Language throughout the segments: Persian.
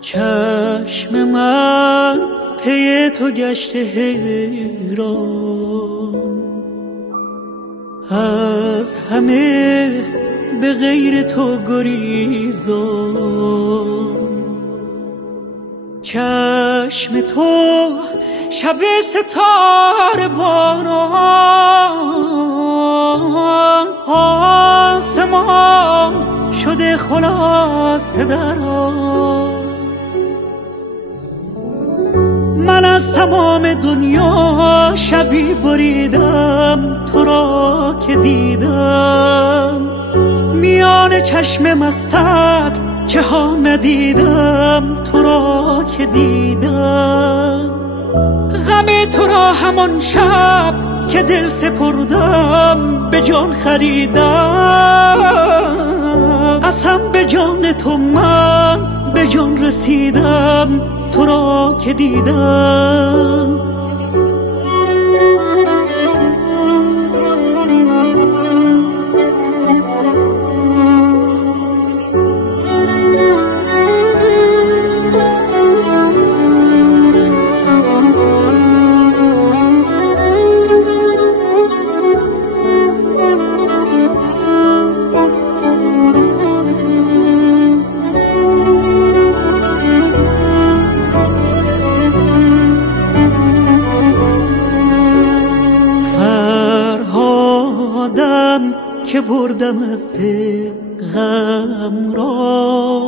چشم من پی تو گشته حیران، از همه به غیر تو گریزان. چشم تو شب ستاره باران، آسمان شده خلاصه در آن. من از تمام دنیا شبی بریدم، تو را که دیدم میان چشم مستت که ها ندیدم، تو را که دیدم. غم تو را همان شب که دل سپردم به جان خریدم. قسم به جان تو من به جان رسیدم، تو را که دیدم. که بردم از دل غم را،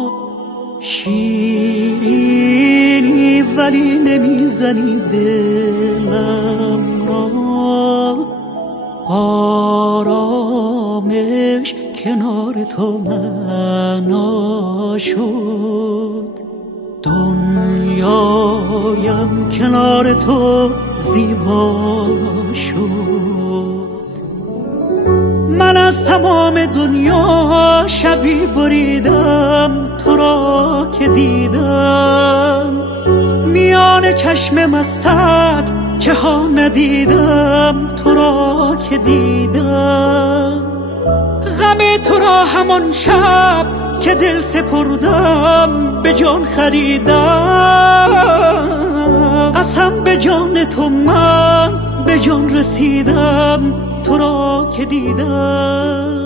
شیرینی ولی نمیزنی دلم را. آرامش کنار تو معنا شد، دنیایم کنار تو زیبا شد. من از تمام دنیا شبی بریدم، تو را که دیدم میان چشم مستت که ها ندیدم، تو را که دیدم. غم تو را همان شب که دل سپردم به جان خریدم. قسم به جان تو من به جان رسیدم، تو را که دیدم.